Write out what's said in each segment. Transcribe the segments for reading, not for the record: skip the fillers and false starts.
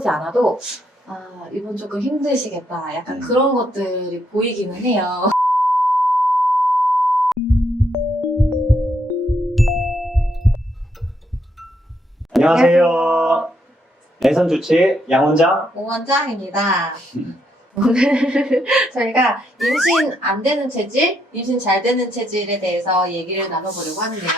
짚어보지 않아도 아, 이분 조금 힘드시겠다. 약간 그런 것들이 보이기는 해요. 안녕하세요. 랜선 주치 양원장. 오원장입니다. 오늘 저희가 임신 안 되는 체질, 임신 잘 되는 체질에 대해서 얘기를 나눠보려고 하는데요.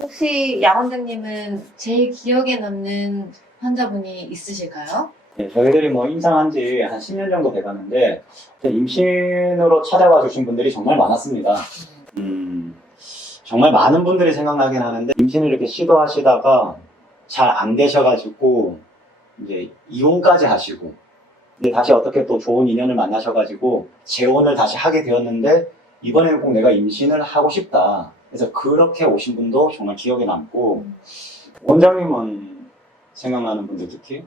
혹시 양 원장님은 제일 기억에 남는 환자분이 있으실까요? 네, 저희들이 뭐 임상한 지 한 10년 정도 돼가는데 임신으로 찾아와 주신 분들이 정말 많았습니다. 정말 많은 분들이 생각나긴 하는데 임신을 이렇게 시도하시다가 잘 안 되셔가지고 이제 이혼까지 하시고 이제 다시 어떻게 또 좋은 인연을 만나셔가지고 재혼을 다시 하게 되었는데 이번에는 꼭 내가 임신을 하고 싶다. 그래서 그렇게 오신 분도 정말 기억에 남고 원장님은 생각나는 분들 특히?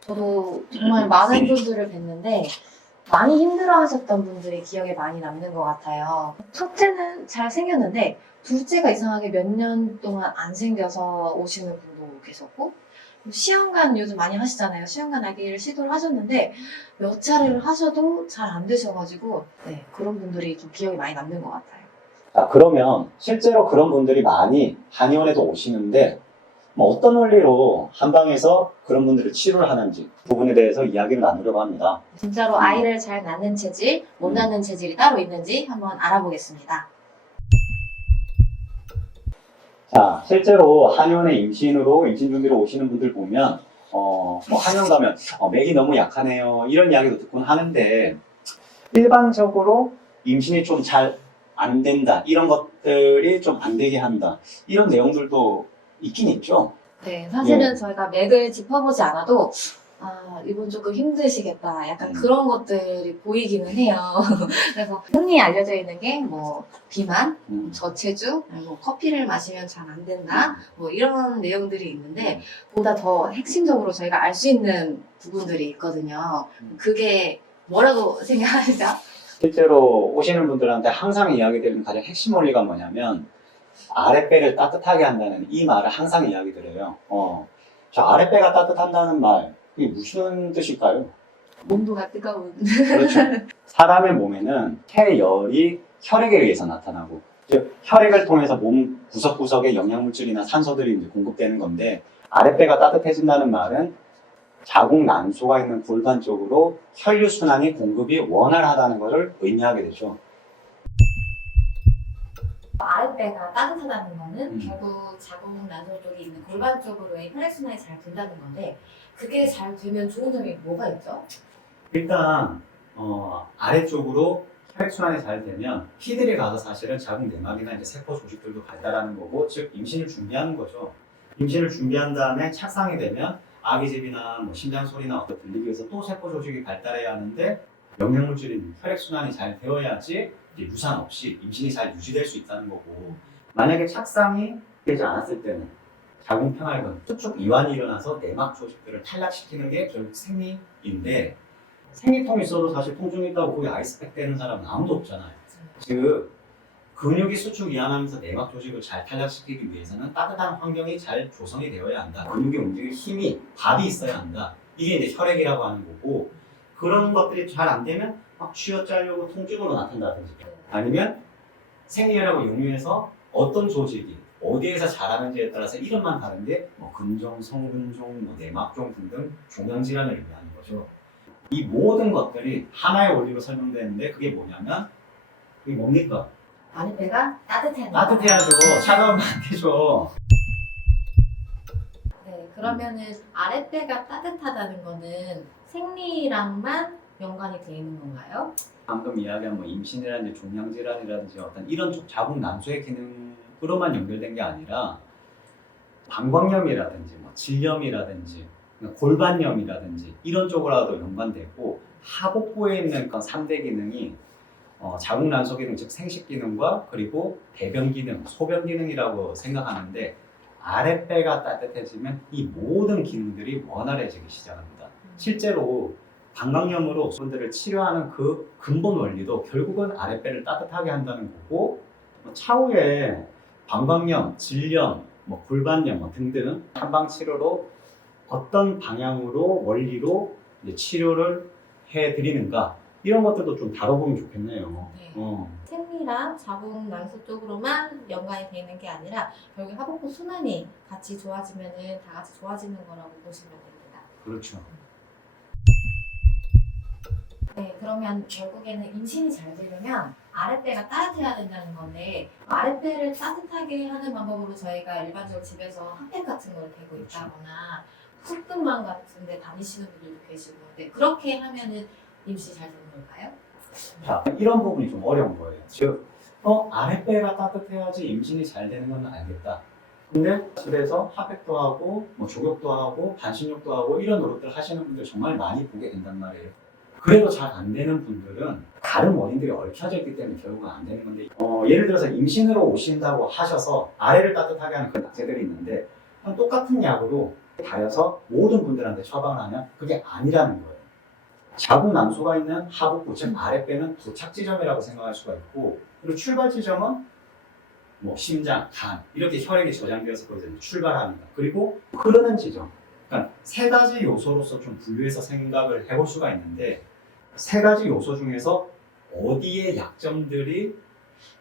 저도 정말 많은 분들을 뵀는데 많이 힘들어하셨던 분들이 기억에 많이 남는 것 같아요. 첫째는 잘 생겼는데 둘째가 이상하게 몇 년 동안 안 생겨서 오시는 분도 계셨고 시험관 요즘 많이 하시잖아요. 시험관 아기를 시도를 하셨는데 몇 차례를 하셔도 잘 안 되셔가지고 네, 그런 분들이 좀 기억에 많이 남는 것 같아요. 자, 그러면 실제로 그런 분들이 많이 한의원에도 오시는데 뭐 어떤 원리로 한방에서 그런 분들을 치료를 하는지 그 부분에 대해서 이야기를 나누려고 합니다. 진짜로 아이를 잘 낳는 체질, 못 낳는 체질이 따로 있는지 한번 알아보겠습니다. 자, 실제로 한의원에 임신으로 임신 준비로 오시는 분들 보면 뭐 한의원 가면 맥이 너무 약하네요 이런 이야기도 듣곤 하는데 일반적으로 임신이 좀 잘 안 된다 이런 것들이 좀 안 되게 한다 이런 내용들도 있긴 있죠. 네, 사실은 저희가 맥을 짚어보지 않아도 아, 이분 조금 힘드시겠다. 약간 그런 것들이 보이기는 해요. 그래서 흔히 알려져 있는 게 뭐 비만, 저체중, 뭐 커피를 마시면 잘 안 된다. 뭐 이런 내용들이 있는데 보다 더 핵심적으로 저희가 알 수 있는 부분들이 있거든요. 그게 뭐라고 생각하시죠? 실제로 오시는 분들한테 항상 이야기드리는 가장 핵심 원리가 뭐냐면 아랫배를 따뜻하게 한다는 이 말을 항상 이야기 드려요. 저 아랫배가 따뜻한다는 말, 이게 무슨 뜻일까요? 온도가 뜨거운. 그렇죠. 사람의 몸에는 폐열이 혈액에 의해서 나타나고, 즉 혈액을 통해서 몸 구석구석에 영양물질이나 산소들이 이제 공급되는 건데, 아랫배가 따뜻해진다는 말은 자궁 난소가 있는 골반 쪽으로 혈류 순환이 공급이 원활하다는 것을 의미하게 되죠. 아랫배가 따뜻하다는 거는 결국 자궁 난소 쪽에 있는 골반 쪽으로의 혈액순환이 잘 된다는 건데 그게 잘 되면 좋은 점이 뭐가 있죠? 일단 아래쪽으로 혈액순환이 잘 되면 피들이 가서 사실은 자궁 내막이나 이제 세포 조직들도 발달하는 거고, 즉 임신을 준비하는 거죠. 임신을 준비한 다음에 착상이 되면 아기집이나 뭐 심장 소리나 어떤 들리기 위해서 또 세포 조직이 발달해야 하는데 영양물질인 혈액순환이 잘 되어야지 이제 유산 없이 임신이 잘 유지될 수 있다는 거고, 만약에 착상이 되지 않았을 때는 자궁 평활근, 수축 이완이 일어나서 내막 조직들을 탈락시키는 게 결국 생리인데, 생리통이 있어도 사실 통증이 있다고 거기 아이스팩 되는 사람은 아무도 없잖아요. 즉 근육이 수축 이완하면서 내막 조직을 잘 탈락시키기 위해서는 따뜻한 환경이 잘 조성이 되어야 한다. 근육이 움직일 힘이, 밥이 있어야 한다. 이게 이제 혈액이라고 하는 거고, 그런 것들이 잘 안 되면 막 쥐어짜려고 통증으로 나타난다든지, 아니면 생리혈하고 용유해서 어떤 조직이 어디에서 자라는지에 따라서 이름만 다른데 뭐 근종, 성근종, 뭐 내막종 등등 종양질환을 의미하는 거죠. 이 모든 것들이 하나의 원리로 설명되는데 그게 뭐냐면 그게 뭡니까? 아랫배가 따뜻해야 따뜻해야죠. 차가우면 안 되죠. 네, 그러면은 아랫배가 따뜻하다는 거는 생리랑만 연관이 돼 있는 건가요? 방금 이야기한 뭐 임신이라든지 종양질환이라든지 어떤 이런 쪽 자궁 난소의 기능으로만 연결된 게 아니라 방광염이라든지 뭐 질염이라든지 골반염이라든지 이런 쪽으로도 연관되고, 하복부에 있는 그 3대 기능이 자궁 난소 기능, 즉 생식 기능과 그리고 대변 기능, 소변 기능이라고 생각하는데, 아랫배가 따뜻해지면 이 모든 기능들이 원활해지기 시작합니다. 실제로 방광염으로 분들을 치료하는 그 근본 원리도 결국은 아랫배를 따뜻하게 한다는 거고, 차후에 방광염, 질염, 뭐 골반염 등등 한방 치료로 어떤 방향으로 원리로 이제 치료를 해드리는가 이런 것들도 좀 다뤄보면 좋겠네요. 네. 어. 생리랑 자궁 난소 쪽으로만 연관이 되는 게 아니라 결국 하복부 순환이 같이 좋아지면은 다 같이 좋아지는 거라고 보시면 됩니다. 그렇죠. 네, 그러면 결국에는 임신이 잘 되려면 아랫배가 따뜻해야 된다는 건데 아랫배를 따뜻하게 하는 방법으로 저희가 일반적으로 집에서 핫팩 같은 걸 대고 있다거나 흑등방 같은 데 다니시는 분들도 계시고 근데 그렇게 하면은 임신이 잘 되는 걸까요? 자, 이런 부분이 좀 어려운 거예요. 즉, 아랫배가 따뜻해야지 임신이 잘 되는 건 알겠다. 근데 집에서 핫팩도 하고, 뭐 조격도 하고, 반신욕도 하고 이런 노력들 하시는 분들 정말 많이 보게 된단 말이에요. 그래도 잘 안 되는 분들은 다른 원인들이 얽혀져 있기 때문에 결국은 안 되는 건데 예를 들어서 임신으로 오신다고 하셔서 아래를 따뜻하게 하는 그런 약제들이 있는데 똑같은 약으로 달여서 모든 분들한테 처방을 하면 그게 아니라는 거예요. 자궁 난소가 있는 하복부, 즉 아랫배는 도착 지점이라고 생각할 수가 있고 그리고 출발 지점은 뭐 심장, 간 이렇게 혈액이 저장되어서 거기서 출발합니다. 그리고 흐르는 지점, 그러니까 세 가지 요소로서 좀 분류해서 생각을 해볼 수가 있는데 세 가지 요소 중에서 어디에 약점들이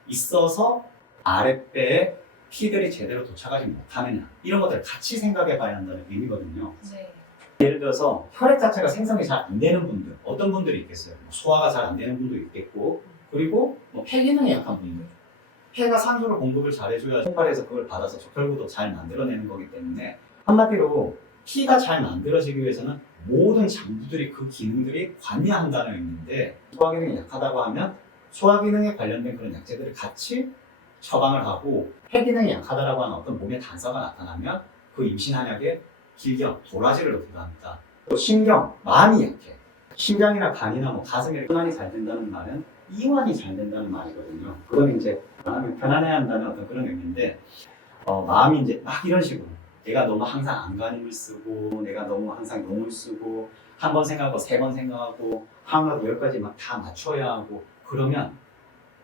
있어서 아랫배에 피들이 제대로 도착하지 못하느냐 이런 것들을 같이 생각해 봐야 한다는 의미거든요. 네. 예를 들어서 혈액 자체가 생성이 잘 안 되는 분들 어떤 분들이 있겠어요? 소화가 잘 안 되는 분도 있겠고 그리고 폐 기능이 약한 분들 폐가 산소를 공급을 잘 해줘야 혈관에서 그걸 받아서 적혈구도 잘 만들어내는 거기 때문에 한마디로 피가 잘 만들어지기 위해서는 모든 장부들이 그 기능들이 관여한다는 의미인데 소화 기능이 약하다고 하면 소화 기능에 관련된 그런 약제들을 같이 처방을 하고 폐 기능이 약하다라고 하는 어떤 몸의 단서가 나타나면 그 임신 한약에 길경, 도라지를 넣기도 합니다. 또 신경, 마음이 약해. 심장이나 간이나 뭐 가슴에 순환이 잘 된다는 말은 이완이 잘 된다는 말이거든요. 그건 이제 편안해야 한다는 어떤 그런 의미인데 마음이 이제 막 이런 식으로 내가 너무 항상 안간힘을 쓰고 내가 너무 항상 용을 쓰고 한 번 생각하고 세 번 생각하고 하나도 열까지 막 다 맞춰야 하고 그러면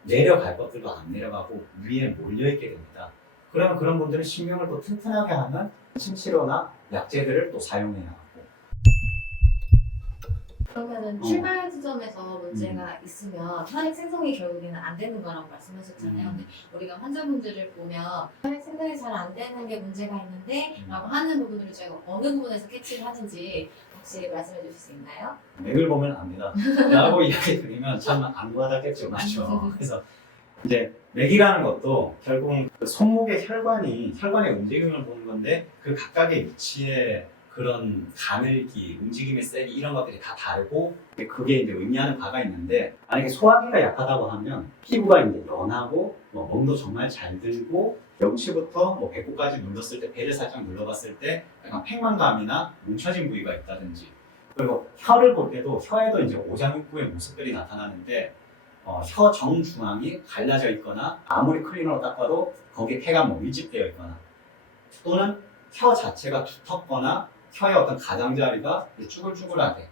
내려갈 것들도 안 내려가고 위에 몰려있게 됩니다. 그러면 그런 분들은 신경을 또 튼튼하게 하는 침치료나 약제들을 또 사용해야 하고 그러면은 출발 지점에서 문제가 있으면 혈액 생성이 결국에는 안 되는 거라고 말씀하셨잖아요. 근데 우리가 환자분들을 보면 혈액 생성이 잘 안 되는 게 문제가 있는데 라고 하는 부분들을 제가 어느 부분에서 캐치를 하는지 혹시 말씀해 주실 수 있나요? 맥을 보면 압니다. 라고 이야기 드리면 참 안 와닿겠죠. 맞죠? 그래서 이제 맥이라는 것도 결국은 그 손목의 혈관의 움직임을 보는 건데 그 각각의 위치에 그런 가늘기, 움직임의 세기 이런 것들이 다 다르고 그게 이제 의미하는 바가 있는데 만약에 소화기가 약하다고 하면 피부가 이제 연하고 뭐 몸도 정말 잘 들고 명치부터 뭐 배꼽까지 눌렀을 때 배를 살짝 눌러봤을 때 약간 팽만감이나 뭉쳐진 부위가 있다든지 그리고 혀를 볼 때도 혀에도 이제 오장육부의 모습들이 나타나는데 혀 정중앙이 갈라져 있거나 아무리 클리너로 닦아도 거기에 폐가 뭐 밀집되어 있거나 또는 혀 자체가 두텁거나 혀의 어떤 가장자리가 쭈글쭈글하게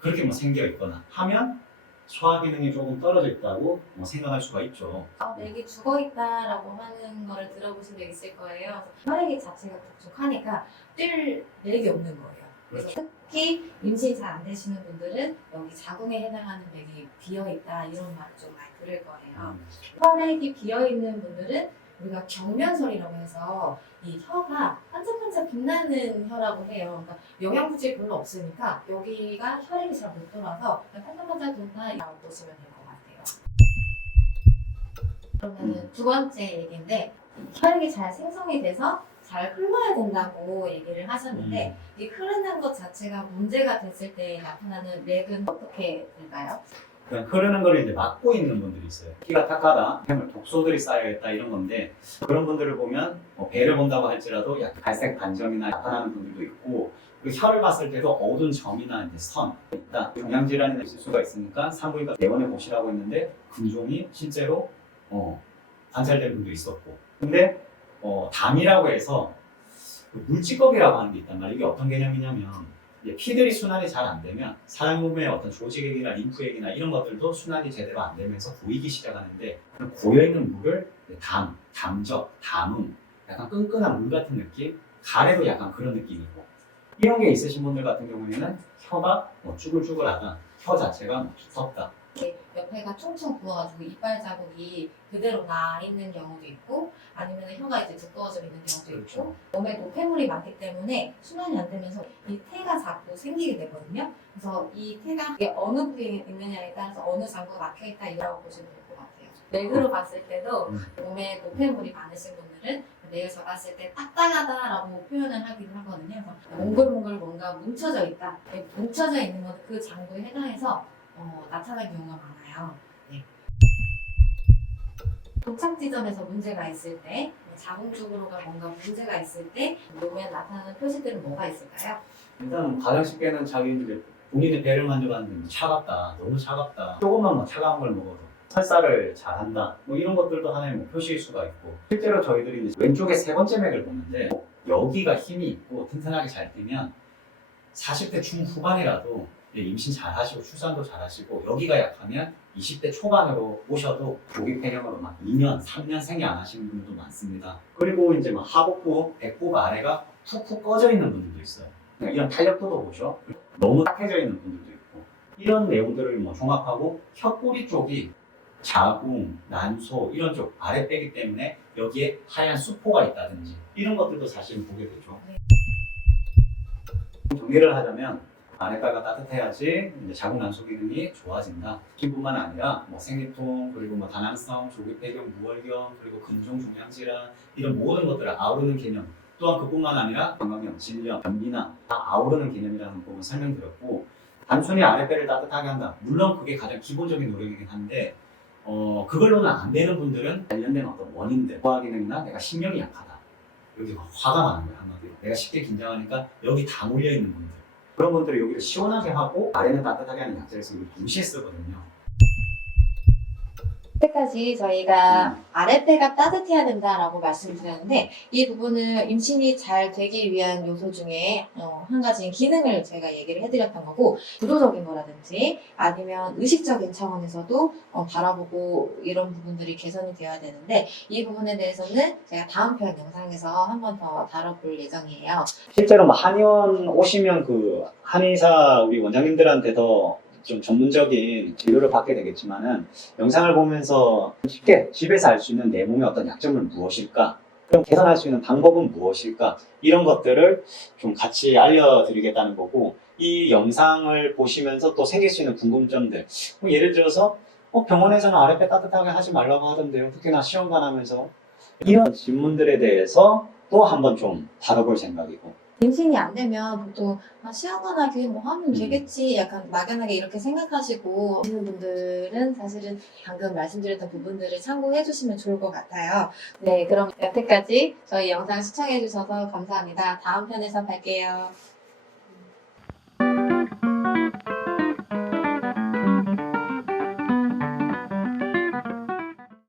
그렇게 뭐 생겨 있거나 하면 소화 기능이 조금 떨어져 있다고 뭐 생각할 수가 있죠. 맥이 죽어 있다라고 하는 거를 들어보신 적 있을 거예요. 혈액이 자체가 부족하니까 뛸 맥이 없는 거예요. 그래서 그렇죠. 특히 임신이 잘 안 되시는 분들은 여기 자궁에 해당하는 맥이 비어 있다 이런 말을 좀 많이 들을 거예요. 혈액이 비어 있는 분들은 우리가 경면설이라고 해서 이 혀가 반짝반짝 빛나는 혀라고 해요. 그러니까 영양분질이 별로 없으니까 여기가 혈액이 잘 못 돌아서 그냥 반짝반짝 돈다라고 보시면 될 것 같아요. 그러면은 두 번째 얘기인데 혈액이 잘 생성이 돼서 잘 흘러야 된다고 얘기를 하셨는데 이 흐르는 것 자체가 문제가 됐을 때 나타나는 맥은 어떻게 될까요? 그냥 흐르는 걸 이제 막고 있는 분들이 있어요. 피가 탁하다, 폐물 독소들이 쌓여있다 이런 건데 그런 분들을 보면 뭐 배를 본다고 할지라도 약간 갈색 반점이나 나타나는 분들도 있고 그리고 혀를 봤을 때도 어두운 점이나 이제 선 있다. 종양질환이 있을 수가 있으니까 산부인과 내원해 보시라고 했는데 근종이 실제로 관찰된 분도 있었고 근데 담이라고 해서 그 물찌꺼기라고 하는 게 있단 말이에요. 이게 어떤 개념이냐면 피들이 순환이 잘 안 되면 사람 몸의 어떤 조직액이나 림프액이나 이런 것들도 순환이 제대로 안 되면서 고이기 시작하는데 고여있는 물을 담적, 담음, 약간 끈끈한 물 같은 느낌, 가래도 약간 그런 느낌이고 이런 게 있으신 분들 같은 경우에는 혀가 뭐 쭈글쭈글하다, 혀 자체가 뭐 두텁다. 이렇게 옆에가 충충 부어가지고 이빨 자국이 그대로 나 있는 경우도 있고 아니면 혀가 이제 두꺼워져 있는 경우도 있고 몸에 노폐물이 많기 때문에 순환이 안 되면서 이 태가 자꾸 생기게 되거든요. 그래서 이 태가 이게 어느 부위에 있느냐에 따라서 어느 장구가 막혀 있다 이라고 보시면 될 것 같아요. 맥으로 봤을 때도 몸에 노폐물이 많으신 분들은 내가 잡았을 때 딱딱하다라고 표현을 하기도 하거든요. 그래서 몽글몽글 뭔가 뭉쳐져 있다. 뭉쳐져 있는 건 그 장구에 해당해서 나타날 경우가 많아요. 네. 도착 지점에서 문제가 있을 때, 자궁 쪽으로가 뭔가 문제가 있을 때 몸에 나타나는 표시들은 뭐가 있을까요? 일단 가장 쉽게는 자기 이제 본인의 배를 만져봤는데 차갑다, 너무 차갑다, 조금만 뭐 차가운 걸 먹어도 설사를 잘한다, 뭐 이런 것들도 하나의 뭐 표시일 수가 있고 실제로 저희들이 이제 왼쪽에 세 번째 맥을 보는데 여기가 힘이 있고 튼튼하게 잘 되면 40대 중후반이라도 임신 잘 하시고 출산도 잘 하시고 여기가 약하면 20대 초반으로 오셔도 조기 폐렴으로 막 2년, 3년 생리 안 하시는 분들도 많습니다. 그리고 이제 막 하복부, 배꼽 아래가 푹푹 꺼져 있는 분들도 있어요. 이런 탄력도도 보죠. 너무 딱해져 있는 분들도 있고 이런 내용들을 뭐 종합하고 혀꼬리 쪽이 자궁, 난소 이런 쪽 아랫배기 때문에 여기에 하얀 수포가 있다든지 이런 것들도 사실 보게 되죠. 정리를 하자면 아랫배가 따뜻해야지 이제 자궁 난소 기능이 좋아진다. 피부뿐만 아니라 뭐 생리통 그리고 뭐 다낭성, 조기폐경, 무월경 그리고 근종 종양 질환 이런 모든 것들을 아우르는 개념. 또한 그뿐만 아니라 건강염, 질염, 변비나 다 아우르는 개념이라는 부분 설명드렸고 단순히 아랫배를 따뜻하게 한다. 물론 그게 가장 기본적인 노력이긴 한데 그걸로는 안 되는 분들은 관련된 어떤 원인들, 소화 기능이나 내가 신경이 약하다. 여기 막 화가 많은 거야 한마디로. 내가 쉽게 긴장하니까 여기 다 몰려 있는 분들. 그런 분들은 여기를 시원하게 하고 아래는 따뜻하게 하는 약재를 쓰고 동시에 쓰거든요. 여태까지 저희가 아랫배가 따뜻해야 된다라고 말씀드렸는데 이 부분은 임신이 잘 되기 위한 요소 중에 한 가지인 기능을 제가 얘기를 해드렸던 거고 구조적인 거라든지 아니면 의식적인 차원에서도 바라보고 이런 부분들이 개선이 되어야 되는데 이 부분에 대해서는 제가 다음 편 영상에서 한 번 더 다뤄볼 예정이에요. 실제로 뭐 한의원 오시면 그 한의사 우리 원장님들한테 더 좀 전문적인 진료를 받게 되겠지만은 영상을 보면서 쉽게 집에서 알 수 있는 내 몸의 어떤 약점은 무엇일까? 그럼 개선할 수 있는 방법은 무엇일까? 이런 것들을 좀 같이 알려드리겠다는 거고 이 영상을 보시면서 또 생길 수 있는 궁금점들 뭐 예를 들어서 병원에서는 아랫배 따뜻하게 하지 말라고 하던데요. 특히나 시험관 하면서 이런 질문들에 대해서 또 한번 좀 다뤄볼 생각이고 임신이 안 되면 보통 시원하게 뭐 하면 되겠지 약간 막연하게 이렇게 생각하시고 하시는 분들은 사실은 방금 말씀드렸던 부분들을 참고해 주시면 좋을 것 같아요. 네, 그럼 여태까지 저희 영상 시청해 주셔서 감사합니다. 다음 편에서 뵐게요.